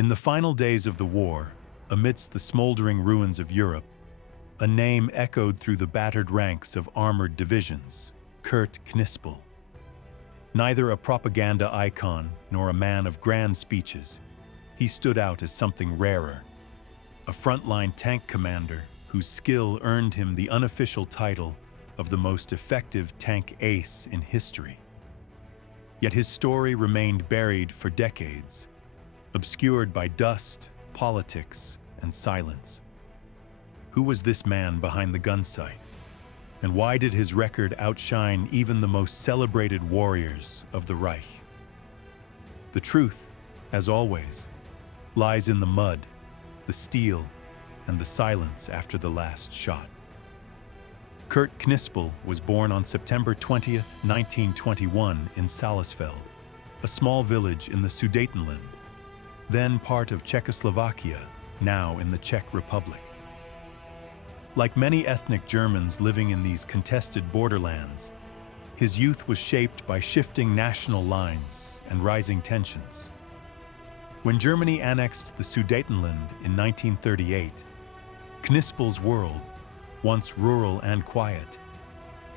In the final days of the war, amidst the smoldering ruins of Europe, a name echoed through the battered ranks of armored divisions: Kurt Knispel. Neither a propaganda icon nor a man of grand speeches, he stood out as something rarer, a frontline tank commander whose skill earned him the unofficial title of the most effective tank ace in history. Yet his story remained buried for decades, obscured by dust, politics, and silence. Who was this man behind the gun sight? And why did his record outshine even the most celebrated warriors of the Reich? The truth, as always, lies in the mud, the steel, and the silence after the last shot. Kurt Knispel was born on September 20th, 1921 in Salisfeld, a small village in the Sudetenland, then part of Czechoslovakia, now in the Czech Republic. Like many ethnic Germans living in these contested borderlands, his youth was shaped by shifting national lines and rising tensions. When Germany annexed the Sudetenland in 1938, Knispel's world, once rural and quiet,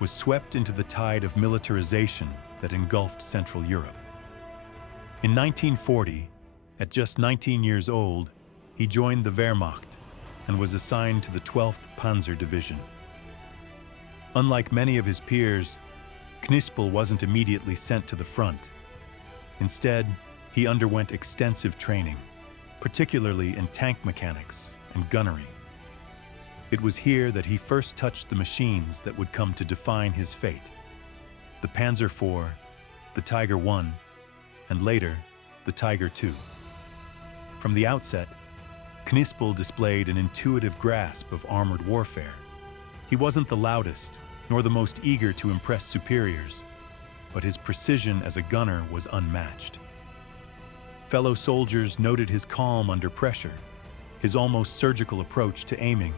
was swept into the tide of militarization that engulfed Central Europe. In 1940, at just 19 years old, he joined the Wehrmacht and was assigned to the 12th Panzer Division. Unlike many of his peers, Knispel wasn't immediately sent to the front. Instead, he underwent extensive training, particularly in tank mechanics and gunnery. It was here that he first touched the machines that would come to define his fate: the Panzer IV, the Tiger I, and later, the Tiger II. From the outset, Knispel displayed an intuitive grasp of armored warfare. He wasn't the loudest, nor the most eager to impress superiors, but his precision as a gunner was unmatched. Fellow soldiers noted his calm under pressure, his almost surgical approach to aiming,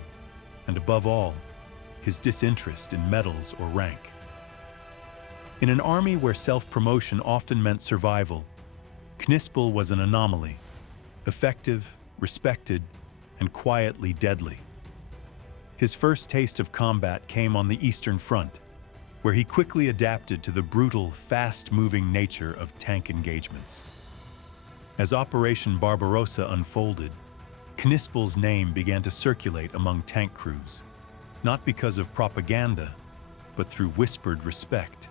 and above all, his disinterest in medals or rank. In an army where self-promotion often meant survival, Knispel was an anomaly, effective, respected, and quietly deadly. His first taste of combat came on the Eastern Front, where he quickly adapted to the brutal, fast-moving nature of tank engagements. As Operation Barbarossa unfolded, Knispel's name began to circulate among tank crews, not because of propaganda, but through whispered respect.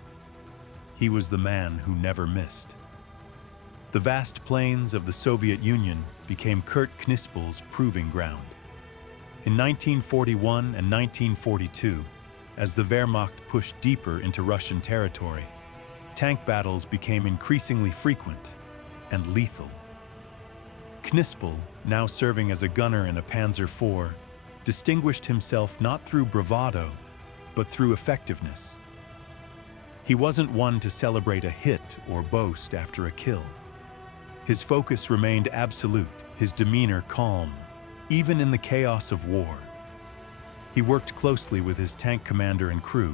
He was the man who never missed. The vast plains of the Soviet Union became Kurt Knispel's proving ground. In 1941 and 1942, as the Wehrmacht pushed deeper into Russian territory, tank battles became increasingly frequent and lethal. Knispel, now serving as a gunner in a Panzer IV, distinguished himself not through bravado, but through effectiveness. He wasn't one to celebrate a hit or boast after a kill. His focus remained absolute, his demeanor calm, even in the chaos of war. He worked closely with his tank commander and crew,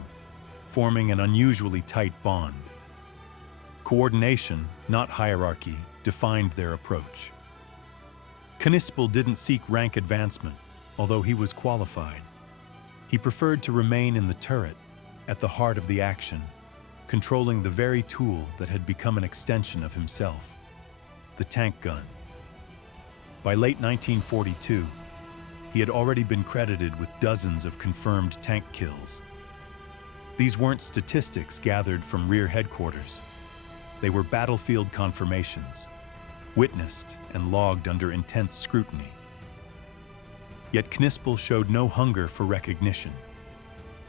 forming an unusually tight bond. Coordination, not hierarchy, defined their approach. Knispel didn't seek rank advancement, although he was qualified. He preferred to remain in the turret, at the heart of the action, controlling the very tool that had become an extension of himself: the tank gun. By late 1942, he had already been credited with dozens of confirmed tank kills. These weren't statistics gathered from rear headquarters. They were battlefield confirmations, witnessed and logged under intense scrutiny. Yet Knispel showed no hunger for recognition.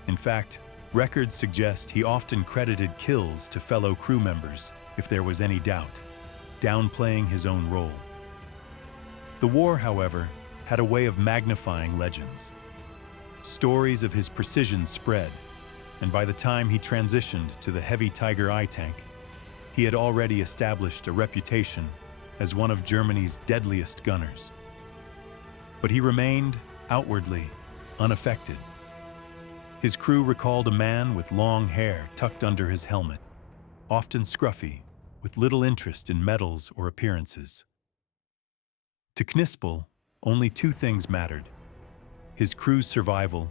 In fact, records suggest he often credited kills to fellow crew members if there was any doubt, downplaying his own role. The war, however, had a way of magnifying legends. Stories of his precision spread, and by the time he transitioned to the heavy Tiger I tank, he had already established a reputation as one of Germany's deadliest gunners. But he remained, outwardly, unaffected. His crew recalled a man with long hair tucked under his helmet, often scruffy, with little interest in medals or appearances. To Knispel, only two things mattered: his crew's survival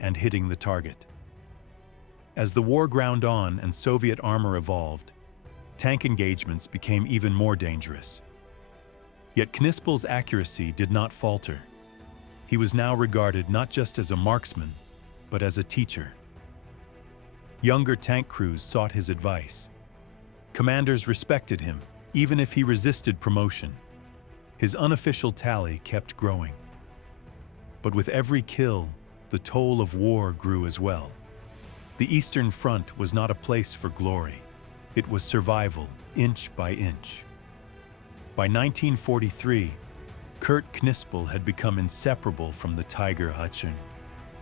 and hitting the target. As the war ground on and Soviet armor evolved, tank engagements became even more dangerous. Yet Knispel's accuracy did not falter. He was now regarded not just as a marksman, but as a teacher. Younger tank crews sought his advice. Commanders respected him, even if he resisted promotion. His unofficial tally kept growing. But with every kill, the toll of war grew as well. The Eastern Front was not a place for glory. It was survival, inch by inch. By 1943, Kurt Knispel had become inseparable from the Tiger Hutchern,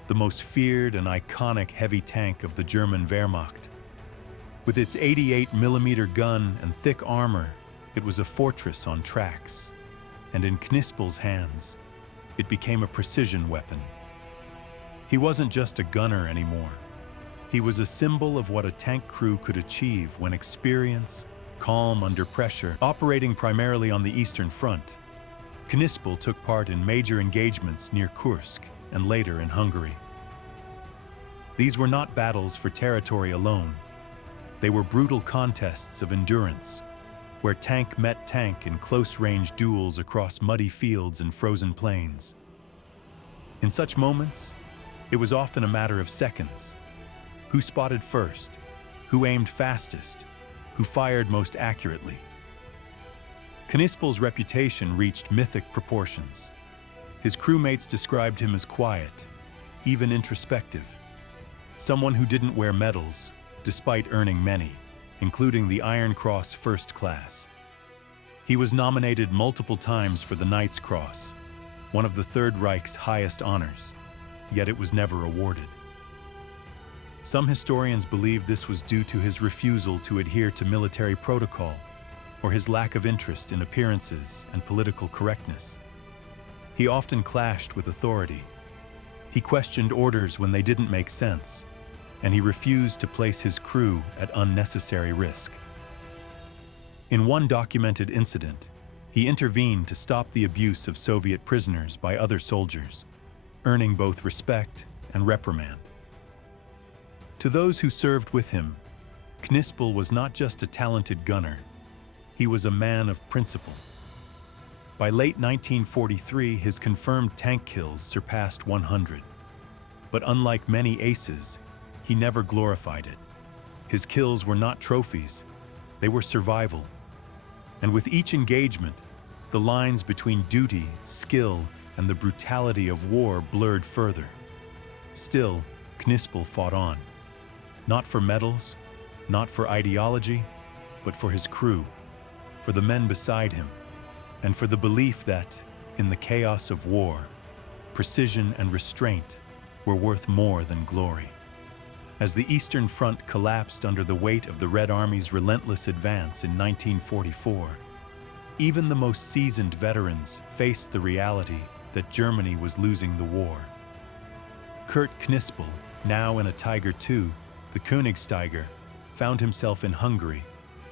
the most feared and iconic heavy tank of the German Wehrmacht. With its 88mm gun and thick armor, it was a fortress on tracks. And in Knispel's hands, it became a precision weapon. He wasn't just a gunner anymore. He was a symbol of what a tank crew could achieve when experienced, calm under pressure. Operating primarily on the Eastern Front, Knispel took part in major engagements near Kursk and later in Hungary. These were not battles for territory alone. They were brutal contests of endurance, where tank met tank in close-range duels across muddy fields and frozen plains. In such moments, it was often a matter of seconds. Who spotted first? Who aimed fastest? Who fired most accurately? Knispel's reputation reached mythic proportions. His crewmates described him as quiet, even introspective. Someone who didn't wear medals, despite earning many, including the Iron Cross First Class. He was nominated multiple times for the Knight's Cross, one of the Third Reich's highest honors, yet it was never awarded. Some historians believe this was due to his refusal to adhere to military protocol or his lack of interest in appearances and political correctness. He often clashed with authority. He questioned orders when they didn't make sense, and he refused to place his crew at unnecessary risk. In one documented incident, he intervened to stop the abuse of Soviet prisoners by other soldiers, earning both respect and reprimand. To those who served with him, Knispel was not just a talented gunner, he was a man of principle. By late 1943, his confirmed tank kills surpassed 100. But unlike many aces, he never glorified it. His kills were not trophies, they were survival. And with each engagement, the lines between duty, skill, and the brutality of war blurred further. Still, Knispel fought on. Not for medals, not for ideology, but for his crew, for the men beside him, and for the belief that, in the chaos of war, precision and restraint were worth more than glory. As the Eastern Front collapsed under the weight of the Red Army's relentless advance in 1944, even the most seasoned veterans faced the reality that Germany was losing the war. Kurt Knispel, now in a Tiger II, the Königstiger, found himself in Hungary,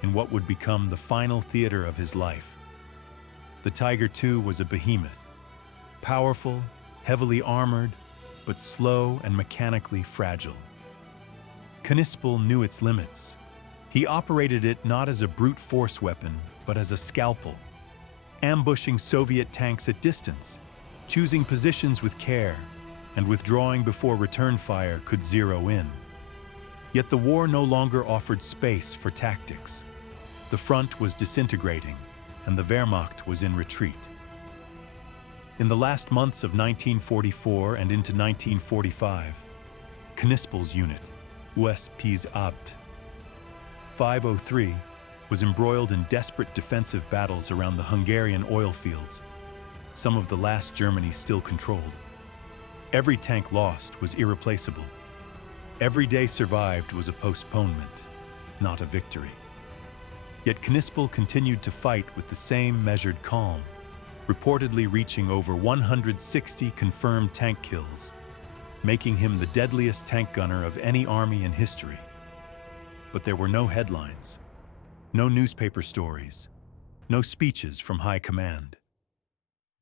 in what would become the final theater of his life. The Tiger II was a behemoth, powerful, heavily armored, but slow and mechanically fragile. Knispel knew its limits. He operated it not as a brute force weapon, but as a scalpel, ambushing Soviet tanks at distance, choosing positions with care, and withdrawing before return fire could zero in. Yet the war no longer offered space for tactics. The front was disintegrating, and the Wehrmacht was in retreat. In the last months of 1944 and into 1945, Knispel's unit, USP's Abt 503, was embroiled in desperate defensive battles around the Hungarian oil fields, some of the last Germany still controlled. Every tank lost was irreplaceable. Every day survived was a postponement, not a victory. Yet Knispel continued to fight with the same measured calm, reportedly reaching over 160 confirmed tank kills, making him the deadliest tank gunner of any army in history. But there were no headlines, no newspaper stories, no speeches from high command.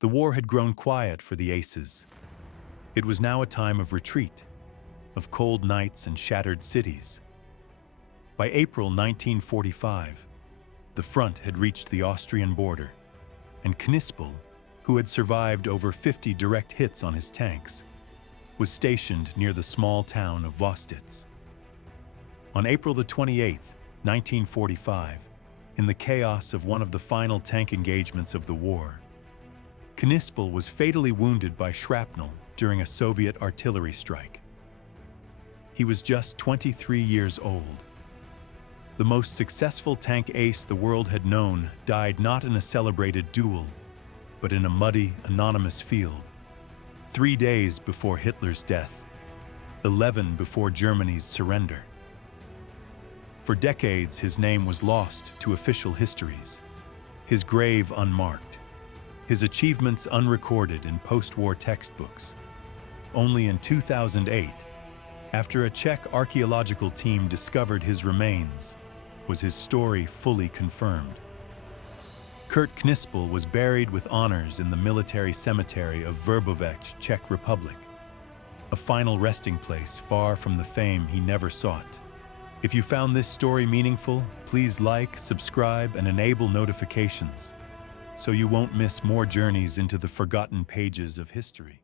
The war had grown quiet for the aces. It was now a time of retreat, of cold nights and shattered cities. By April 1945, the front had reached the Austrian border, and Knispel, who had survived over 50 direct hits on his tanks, was stationed near the small town of Vostitz. On April 28, 1945, in the chaos of one of the final tank engagements of the war, Knispel was fatally wounded by shrapnel during a Soviet artillery strike. He was just 23 years old. The most successful tank ace the world had known died not in a celebrated duel, but in a muddy, anonymous field, 3 days before Hitler's death, 11 before Germany's surrender. For decades, his name was lost to official histories, his grave unmarked, his achievements unrecorded in post-war textbooks. Only in 2008, after a Czech archaeological team discovered his remains, was his story fully confirmed. Kurt Knispel was buried with honors in the military cemetery of Vrbovec, Czech Republic, a final resting place far from the fame he never sought. If you found this story meaningful, please like, subscribe, and enable notifications so you won't miss more journeys into the forgotten pages of history.